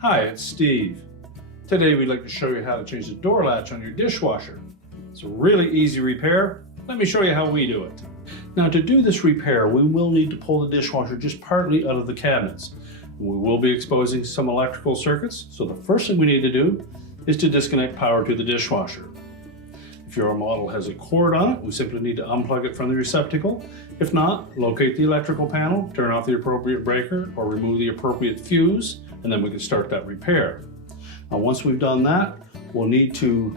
Hi, it's Steve. Today we'd like to show you how to change the door latch on your dishwasher. It's a really easy repair. Let me show you how we do it. Now, to do this repair, we will need to pull the dishwasher just partly out of the cabinets. We will be exposing some electrical circuits, so the first thing we need to do is to disconnect power to the dishwasher. If your model has a cord on it, we simply need to unplug it from the receptacle. If not, locate the electrical panel, turn off the appropriate breaker, or remove the appropriate fuse, and then we can start that repair. Now, once we've done that, we'll need to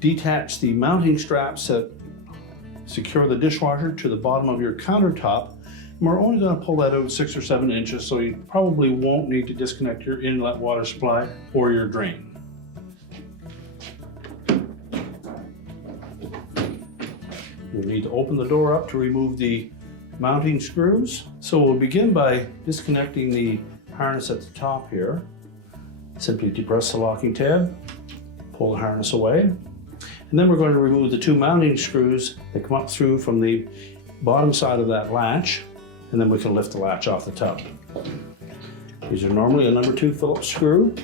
detach the mounting straps that secure the dishwasher to the bottom of your countertop. And we're only going to pull that out 6 or 7 inches, so you probably won't need to disconnect your inlet water supply or your drain. We'll need to open the door up to remove the mounting screws. So we'll begin by disconnecting the harness at the top here. Simply depress the locking tab, pull the harness away, and then we're going to remove the 2 mounting screws that come up through from the bottom side of that latch, and then we can lift the latch off the tub. These are normally a number 2 Phillips screw.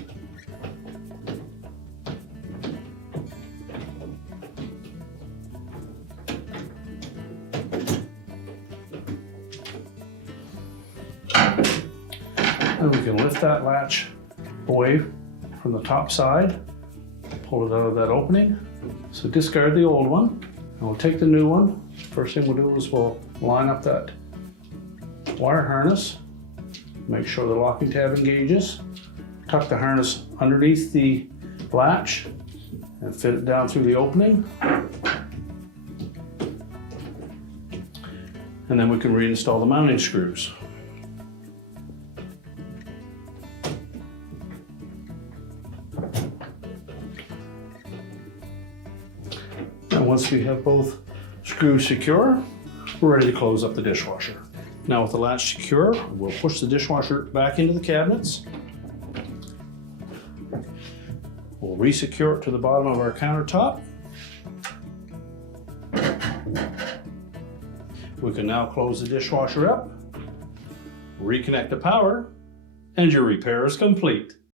And we can lift that latch away from the top side, pull it out of that opening. So discard the old one, and we'll take the new one. First thing we'll do is we'll line up that wire harness, make sure the locking tab engages, tuck the harness underneath the latch, and fit it down through the opening. And then we can reinstall the mounting screws. And once we have both screws secure, we're ready to close up the dishwasher. Now with the latch secure, we'll push the dishwasher back into the cabinets. We'll re-secure it to the bottom of our countertop. We can now close the dishwasher up, reconnect the power, and your repair is complete.